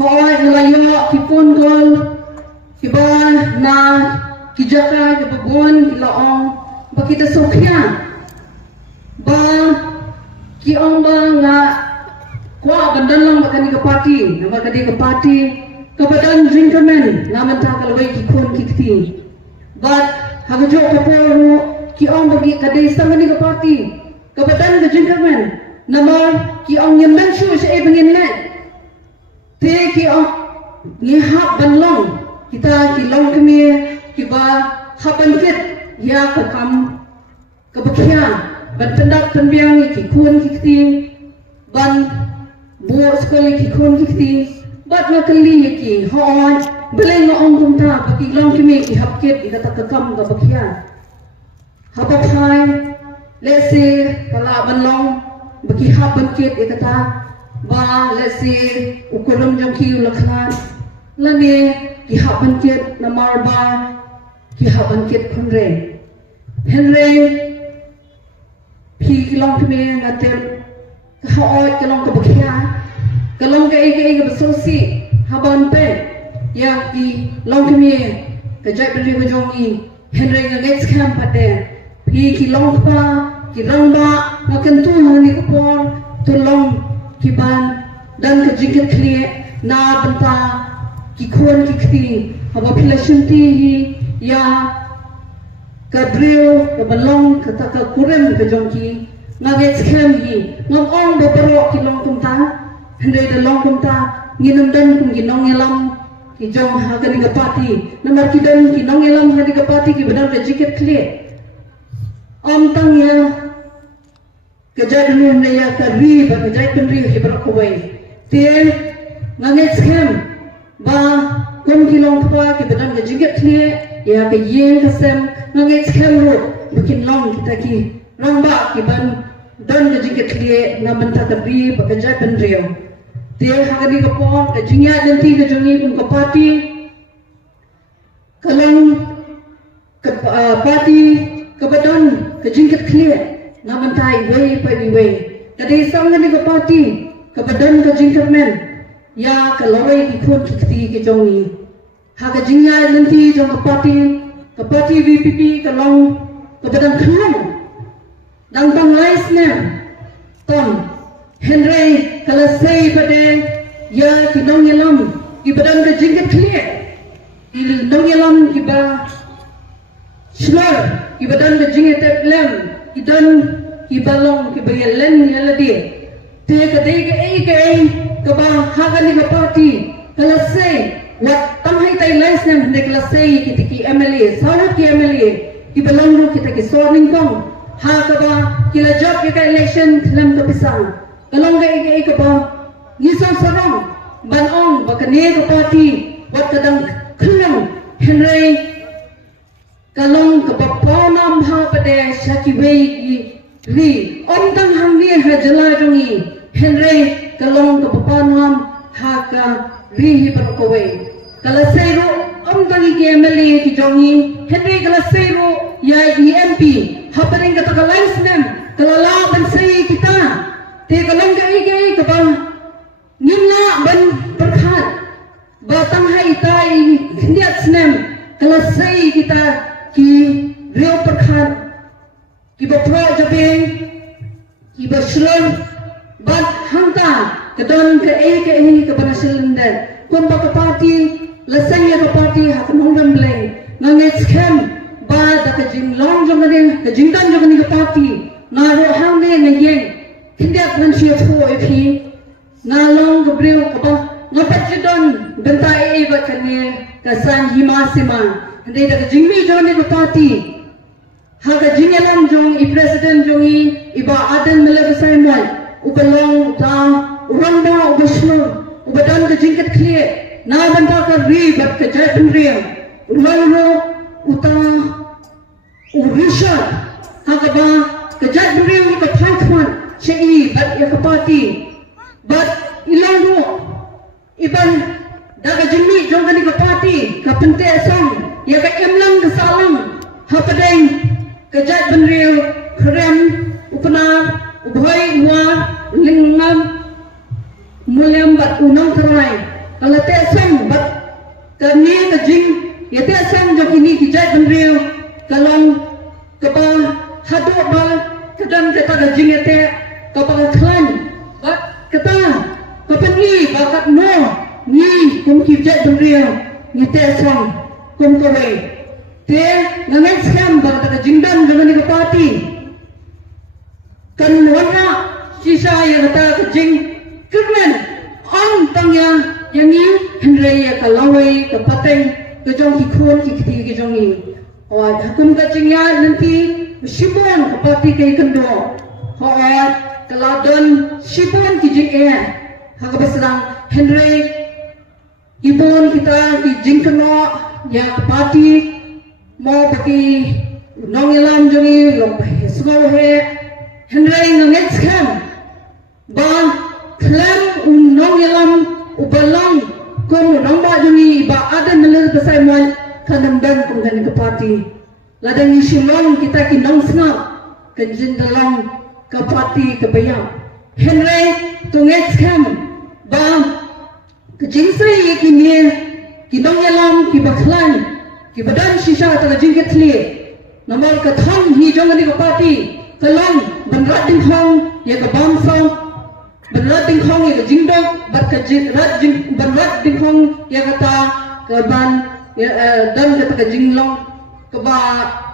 Hoy nalayo kipon gol kiba na kijaka kibabon kilaong ba kita sokya ba kiong ba nga kwa bandan lang makani ka party na makani ka party kabadan drinkerman naman ta kalaway kikon kikti but hagajo kaporo kiong bagi kadai sama ni ka party kabadan ka drinkerman namar kiong yamdan shu sa ibangin lai te kiong ngihap banlong kita kilong kami kiba hapan kit ya kakam kabakya ban pendak penbiang kikun kikti ban buat sekali kikun kikti bat nakali ki hoy beleng ong kumta baki long kami ihap kit ikata kakam kabakya hapak hai let's say kala banlong baki hapan kit ikata ba let's say ukulum jong ki lakhan lani ki hapan kit namar ba ki hapan kit khunre henre phi long kami ngatel hoy kalong kabakya kalong ke besosi haban pe ya ki long kami kajai beri bajongi henre ngait scam pate phi ki long pa ki rangba makan tu hani kupon tolong ki ban dan ka jiket kli na banta ki khon ki khti haba philasunti hi ya kadrio ka balong ka ta ka kuren ka jongki ngait scam hi ngom ong be pero ki long kumta hende da long kumta nginam dan kum ki nong elam ki jong ha ka ni ka party namar ki dan ki nong elam ha ni ka party ki badal ka jiket kli om tang ya kejai dulu ne ya kari ba kejai pendri ki berkowai te ngait scam ba kum ki long kwa ki badal ka jiket kli ya ke yen kasem ngait scam ro bikin long kita ki ramba ki ban dan ka jiket kli ngamanta kari ba kejai pendri te hagani ka pon ka jinya nanti ka jongi kun ka party kalang ka party ka badon ka jiket kli namantai way pa way kadai sang ni ka party ka badan ka jinkerman ya ka lawai ki khon ki ki jongi ha ka jinya nanti jong ka party VPP ka long ka badan khung dang tang lais ne ton henry kala sei pade ya ki nong yelam ki badan ka jinket clear ki nong yelam ki ba slur ki badan ka jinget lem idan ki balong ki bayelen yaladi te kadai ke ka ba hagani ka party kala sei wat tamhai tai license ne kala sei ki MLA sawat ki MLA ki balong ro kita ki sorning kong ha ka ba kila job ki ka election lam ka pisang kalong ke ka ba gisang sarong banong ba kane ka party wat kadang khulong henry kalong ka paponam ha pade shaki wei ri om tang hang ni ha jala jongi henry kalong ka paponam ha ka ri hi par ko wei kala seiro om tang ki MLA ki jongi henry kala seiro ya MP ha paring ka ta license kala la ban sei kita te kalong ka ba ngimna ban perkhat ba tang hai tai ndiat snem kala sei kita ki real perkhat ki bapro jabe ki bashlon bat hangta kedon ke ke banasilinda kon ba ka party lasanya ka party ha ka nongam bleng nangit scam ba da ka jing long jong ne ka jingdan jong ne ka party na ro hang ne ngeng kindak man shi fo epi na long ka breu ka ba ngapat jidon benta ba kane ka san himasima Hindi daga jingmi jong ni party haga jingelam jong I president jong iba adan malabasay mo ubalong ta uranda ubashlo ubadan ka jingkat clear na banta ka ri bat ka jaypan riya ulalo uta urisha haga ba ka jaypan riya ka python siya bat ya ka party bat ilalo iban daga jingmi jong ka party ka pente asong ya ka emlang ka salang hapadeng kajat benriu krem upna ubhai wa lingam mulyam bat unang terai kalau tak sang bat kami kajing ya tak sang jo kini kijai benriu kalau kapa hadok ba kedan kata kajing ya tak kapa klan bat kata kapa ni bakat no ni kum kijai benriu ni tak sang kum kowe te ngangan skam ba kata kajing dan jangan ni party kan warna sisa ya kata kajing kerana on tangya yang ni Henry ya kalawai kapateng kejong kikun kikti kejong ni oh hakum kacingnya nanti sibon kapati kay kendo oh kaladon sibon kijing hakabaserang Henry ibon kita kijing keno ya kapati mau bagi nongilam jongi lompai sugaw he Henry ngangets kam ba klan nongilam ubalang kung nangba jungi ba ada meler besai mual kanam dan kung gani ke parti ladang isimong kita kinang snap kenjin dalam ke parti ke bayang Henry tunget kam ba kejingsai kini kinong yalam kibaklan kibadan sisa ta jingket li namal ka thang hi jongani ke parti kalang banrat ding hong ya ke bamsong Berat dingkong ya jingdok, berat dingkong ya kata keban dan kata ke jinglong keba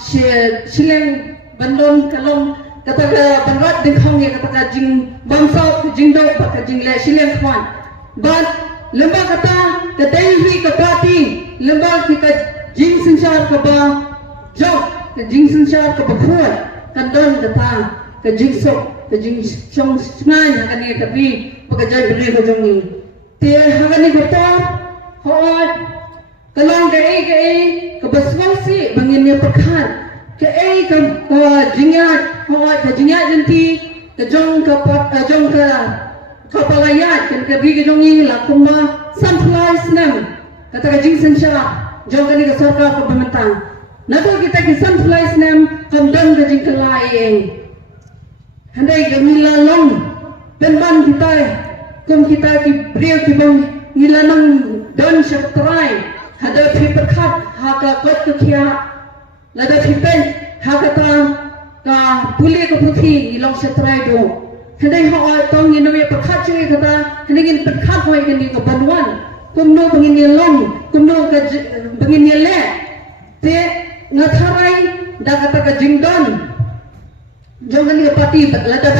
sileng bandon kalong kata ke berat dingkong ya kata ke jing bangsa ke jingdok ke jingle sileng kwan. But lembah kata ke dehi ke parti lembah kita jing sensyar keba job ke jing sensyar keba kuat kandon kata ke jingsok kejing song ngan akan ni tapi pekerjaan beri kejong ni tiar akan ni kata hot kalau ke beswasi bangin ni perkan ke jingat hot ke jingat nanti kejong ke kapalayat ke beri kejong ni lakuma sampai senang kata kejing sensya jong ni ke sarkar ke pementang nato kita ke sampai senang kamdang kejing kelai Handai gemila long penban kita kum kita ki beriau ki bang ngilanang don syatrai hada fi perkat haka kot ke kia lada fi pen haka ta ka puli ke puthi ilong syatrai do handai ho tong ni nawe perkat chui kata handai ngin perkat hoi ke ni ke banwan kum no bangin ni long kum no ke bangin ni le te ngatharai da kata ke jingdon jangan dia parti lada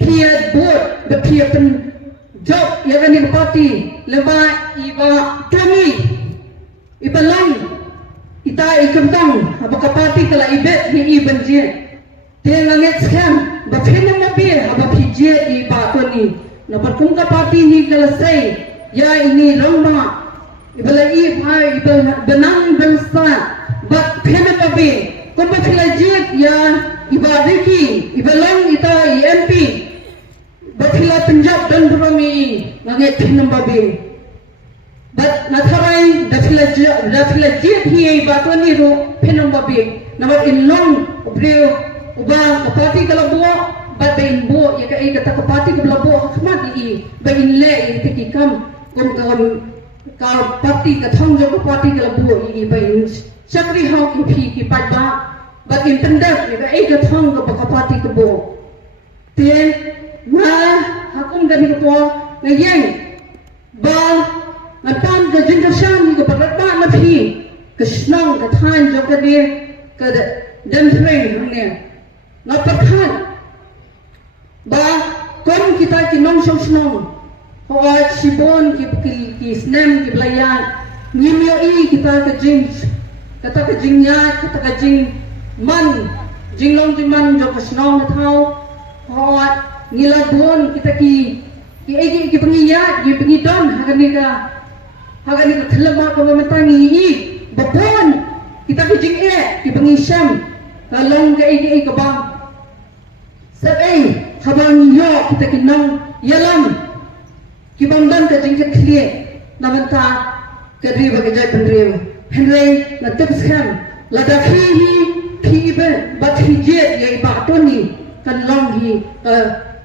pia board berpia pen job yang kan parti leba iba kami iba lang ita ikentang apakah parti kala ibet ni iban je dia langet scam berpia nabi apa pije iba tu ni nampak kungka parti ni kala say ya ini lomba iba lagi iba benang bangsa berpia nabi kau berpia je ya ibadiki ibalang ita MP batila Punjab dan Burmi nganget pinam babi bat natharai dafila jet hi batoni ro pinam babi namat inlong ubreu uba kapati kala bo bat bain bo ya ka kata kapati kala bo khmat i bain le i kam ka parti ka thong jo kapati kala bo i bain sakri hau ki padba bagi pendek ya ke thong ke bakapati ke bo ten ma hakum dari ke bo ngayeng ba ngatan ke jengkasang ke bakapa na phi ke snong ke than jo ke dia ke dan frame ne na pakhan ba kon kita ki nong snong ho sibon ki snem ki blayan nimyo i kita ke jing kata ke jingnya kata ke jing man jinglong jiman jo kasnong thau hot ngilabon kita ki pengiya ki pengidon hagani ka thlama ko matangi i babon kita ki jing ki pengisam kalong ka ka bang sabai habang yo kita ki nong yalam ki bangdan ka jing ka khlie namanta ka ri ba ka jai pendrew Henry na tips kan lada hi Kibe bat hijet yang batoni kan long hi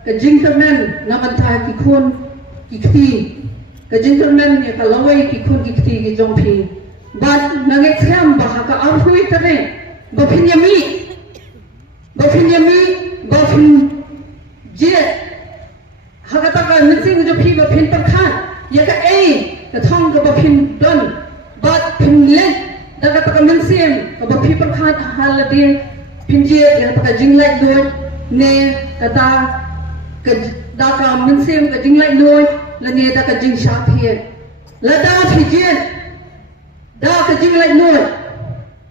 ke jingkamen naman ta ki khon ki ke gentleman ya ka lawai ki khun ki thi ki jong phi but nangek kham ba ka ar hui tare ba phin yami ba phin je hakata ka missing jo phi ba phin par khan ya ka ka thong ka ba phin don but phin le da ka missing ka ba phi par khan hal de phin je ya ka jing lai do ne kata ka da ka missing ka jing lai do la ne da ka jing sha the la da phi je da ka jing lai do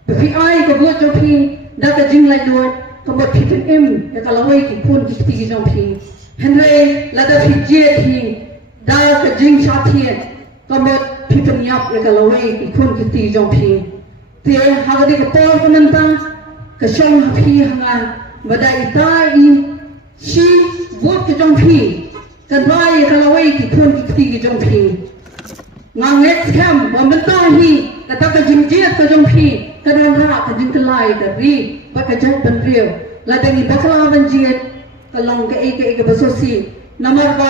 ba phi ai ka bo jo phi da ka jing lai do ka ba phi phin ya ka lawai ki khun ki thi ki jong phi Henry lada fijie thi da ka jing sha thi ka mo phi phin yap ya ka lawai ki khun ki ti jong phi te ha ga di ka to ka nan ta ka shong ha phi hanga badai ta I shi vot ki jong phi ka bai ka lawai ki khun ki ti ki jong phi ngang next cam ba man ta hi ka ta ka jing je ka jong phi ka don ha ka jing ka lai ka ri ba ka jat ban riu lada ni bakla ban je kalong ke basosi namar ba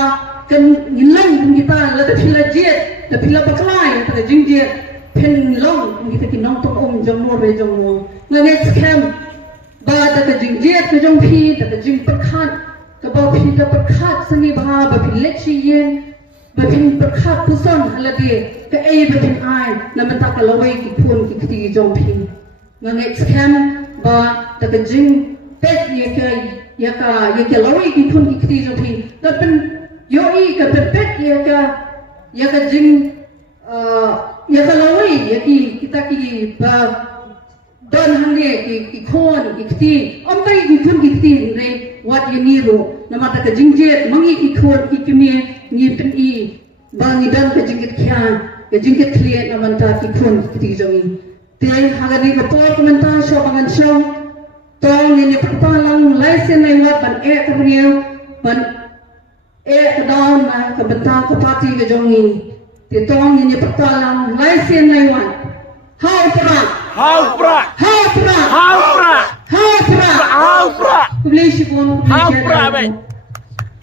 kan hilang kita la ta phila jet ta phila baklai ta jing jet pen long kita ki nong tok jong mo re jong mo nge scam ba ta ka jing jet ka jong phi ta ka jing pakhat ka ba phi ta pakhat sani ba ba phi let chi yen ba phi pakhat puson hala de ka ba phi ai na man ta ka lawai ki phun ki ti jong phi nge scam ba ta ka jing pet ye ka lawai ki khun ki khri jo thi ta pen yo I ka pet ye ka jing ye ka lawai ye ki kita ki ba don hange ki khon ki khti om tai ki khun ki khti re what you need ro na ma ta ka jing je mangi ki khon ki ki me ni pen I ba ni dan ka jing ki khya ka jing ki khli na man ta ki khon ki khti jo ni te ha ga ni ka por komentar sho bangan sho tong ni papalang laisen nai wat ban ka bniu ban ka down na ka bata ka party ka jongi te tong ni papalang laisen nai wat how pra Kublai shi bon how pra